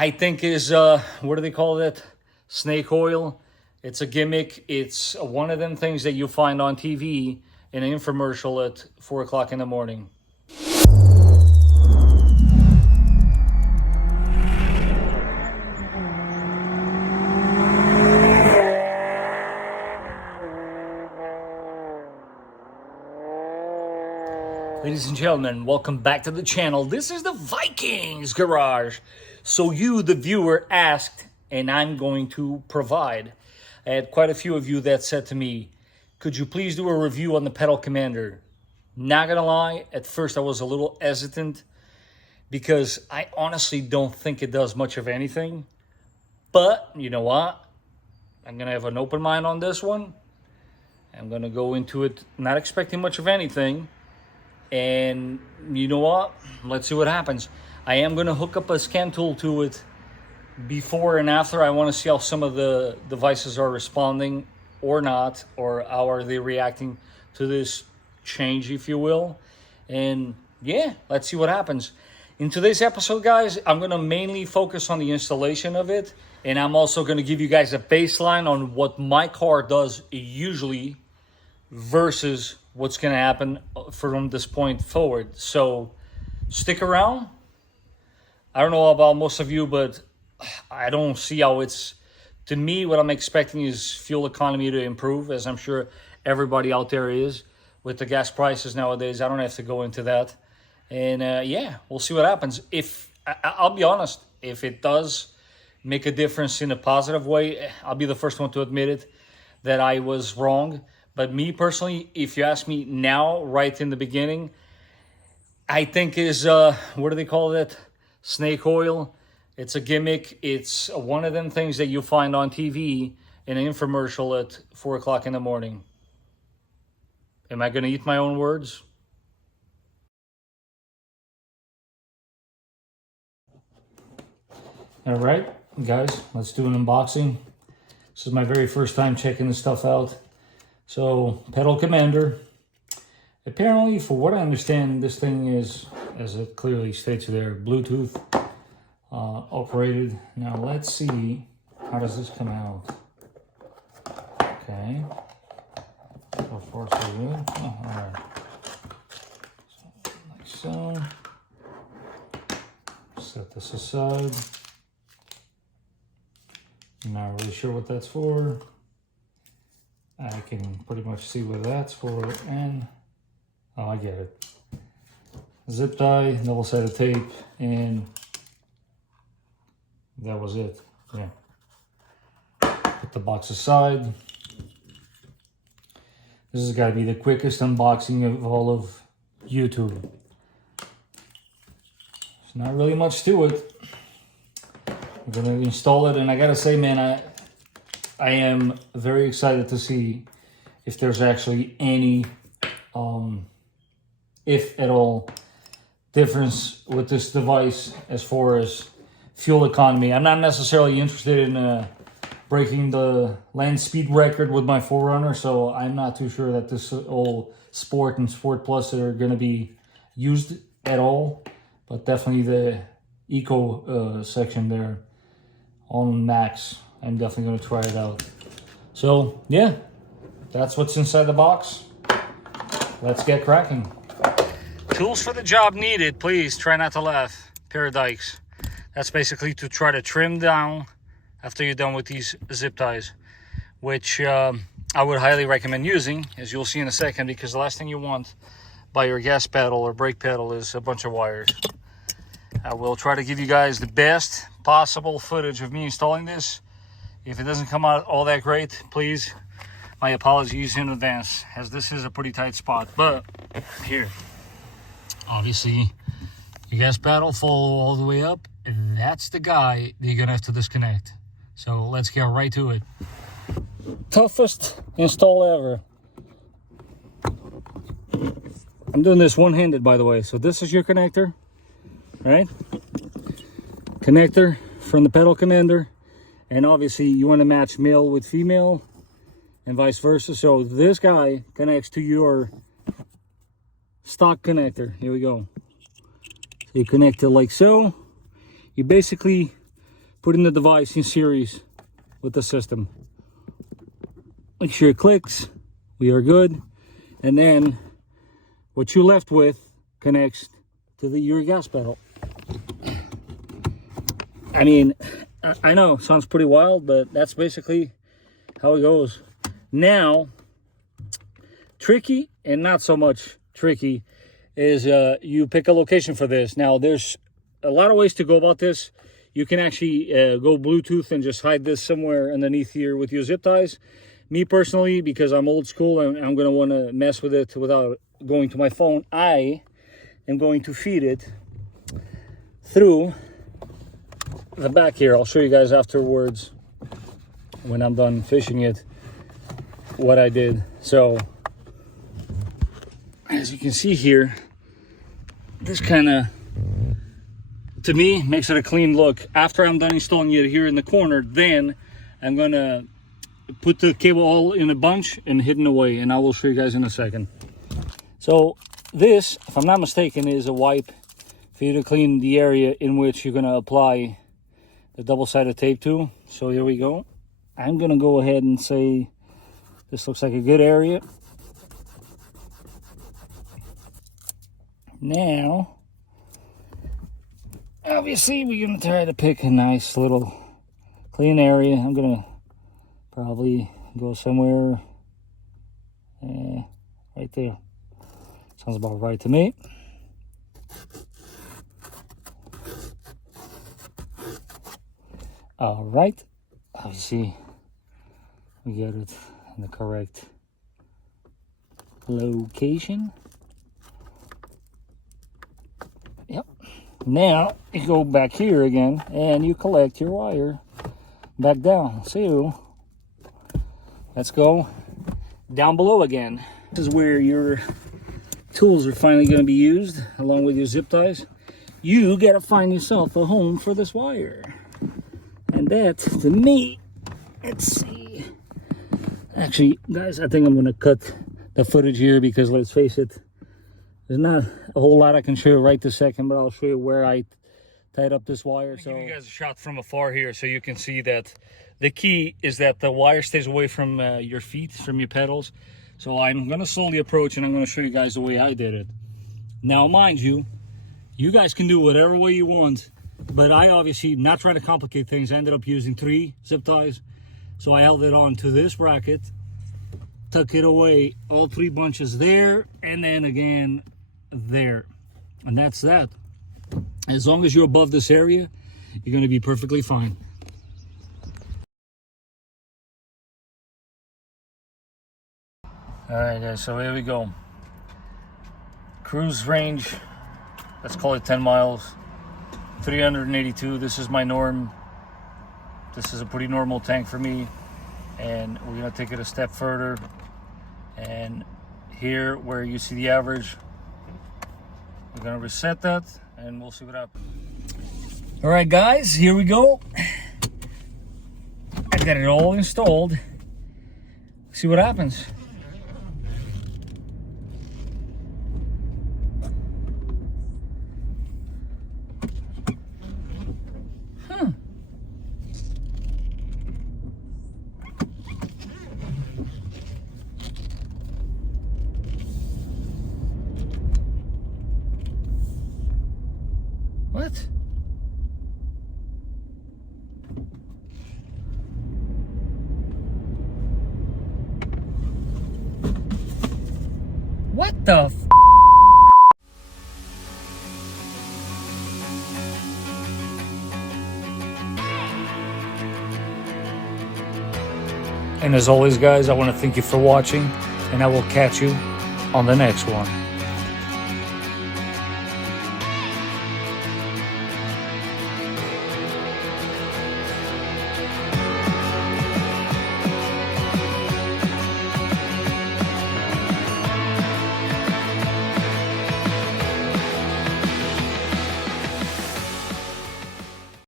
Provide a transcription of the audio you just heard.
I think is, what do they call it? Snake oil. It's a gimmick. It's one of them things that you find on TV in an infomercial at 4 o'clock in the morning. Ladies and gentlemen, welcome back to the channel. This is the Vikings Garage. So you, the viewer, asked, and I'm going to provide. I had quite a few of you that said to me, could you please do a review on the Pedal Commander? Not gonna lie, at first I was a little hesitant because I honestly don't think it does much of anything. But you know what? I'm gonna have an open mind on this one. I'm gonna go into it not expecting much of anything. And you know what? Let's see what happens. I am going to hook up a scan tool to it before and after. I want to see how some of the devices are responding or not, or how are they reacting to this change, if you will. And yeah, let's see what happens. In today's episode, guys, I'm going to mainly focus on the installation of it. And I'm also going to give you guys a baseline on what my car does usually versus what's going to happen from this point forward. So stick around. I don't know about most of you, but I don't see how it's, to me, what I'm expecting is fuel economy to improve, as I'm sure everybody out there is with the gas prices nowadays. I don't have to go into that. And yeah, we'll see what happens. If I'll be honest, if it does make a difference in a positive way, I'll be the first one to admit it, that I was wrong. But me personally, if you ask me now, right in the beginning, I think is, what do they call it? Snake oil. It's a gimmick. It's one of them things that you find on TV in an infomercial at 4 o'clock in the morning. Am I going to eat my own words? All right, guys, let's do an unboxing. This is my very first time checking this stuff out. So, Pedal Commander. Apparently, for what I understand, this thing is, as it clearly states there, Bluetooth operated. Now, let's see, how does this come out? Okay. So far, so good. Oh, all right. So, like so. Set this aside. I'm not really sure what that's for. I can pretty much see what that's for, and oh, I get it. Zip tie, double-sided tape, and that was it. Yeah. Put the box aside. This has got to be the quickest unboxing of all of YouTube. There's not really much to it. I'm gonna install it, and I gotta say, man, I am very excited to see if there's actually any, if at all, difference with this device as far as fuel economy. I'm not necessarily interested in breaking the land speed record with my 4Runner, so I'm not too sure that this old Sport and Sport Plus are going to be used at all, but definitely the Eco section there on Max. I'm definitely going to try it out. So, yeah, that's what's inside the box. Let's get cracking. Tools for the job needed. Please try not to laugh. Pair of dikes. That's basically to try to trim down after you're done with these zip ties, which I would highly recommend using, as you'll see in a second, because the last thing you want by your gas pedal or brake pedal is a bunch of wires. I will try to give you guys the best possible footage of me installing this. If it doesn't come out all that great, please, my apologies in advance, as this is a pretty tight spot. But here, obviously, your gas pedal follow all the way up, and that's the guy that you're gonna have to disconnect. So let's get right to it. Toughest install ever. I'm doing this one-handed, by the way. So this is your connector, right? Connector from the Pedal Commander. And obviously you want to match male with female and vice versa. So this guy connects to your stock connector. Here we go. So you connect it like so. You basically putting the device in series with the system. Make sure it clicks. We are good. And then what you're left with connects to your gas pedal. I mean, I know it sounds pretty wild, but that's basically how it goes. Now, tricky and not so much tricky is you pick a location for this. Now, there's a lot of ways to go about this. You can actually go Bluetooth and just hide this somewhere underneath here with your zip ties. Me personally, because I'm old school and I'm going to want to mess with it without going to my phone, I am going to feed it through the back here. I'll show you guys afterwards when I'm done fishing it what I did. So as you can see here, this kind of, to me, makes it a clean look. After I'm done installing it here in the corner, then I'm gonna put the cable all in a bunch and hidden away, and I will show you guys in a second. So this, if I'm not mistaken, is a wipe for you to clean the area in which you're gonna apply the double-sided tape to. So here we go. I'm gonna go ahead and say this looks like a good area. Now, obviously, we're going to try to pick a nice little clean area. I'm going to probably go somewhere right there. Sounds about right to me. All right. Obviously, we get it in the correct location. Yep. Now you go back here again and you collect your wire back down. So let's go down below again. This is where your tools are finally going to be used along with your zip ties. You got to find yourself a home for this wire. And that, to me, let's see. Actually, guys, I think I'm going to cut the footage here because let's face it, there's not a whole lot I can show you right this second, but I'll show you where I tied up this wire. So I'll give you guys a shot from afar here so you can see that the key is that the wire stays away from your feet, from your pedals. So I'm going to slowly approach and I'm going to show you guys the way I did it. Now, mind you, you guys can do whatever way you want, but I obviously, not trying to complicate things, I ended up using 3 zip ties. So I held it on to this bracket, tuck it away, all 3 bunches there, and then again there. And that's that. As long as you're above this area, you're going to be perfectly fine. All right, guys, so here we go. Cruise range, let's call it 10 miles, 382. This is my norm. This is a pretty normal tank for me. And we're going to take it a step further. And here, where you see the average, we're going to reset that and we'll see what happens. All right, guys, here we go. I got it all installed. See what happens. What? What the f? And as always, guys, I want to thank you for watching, and I will catch you on the next one.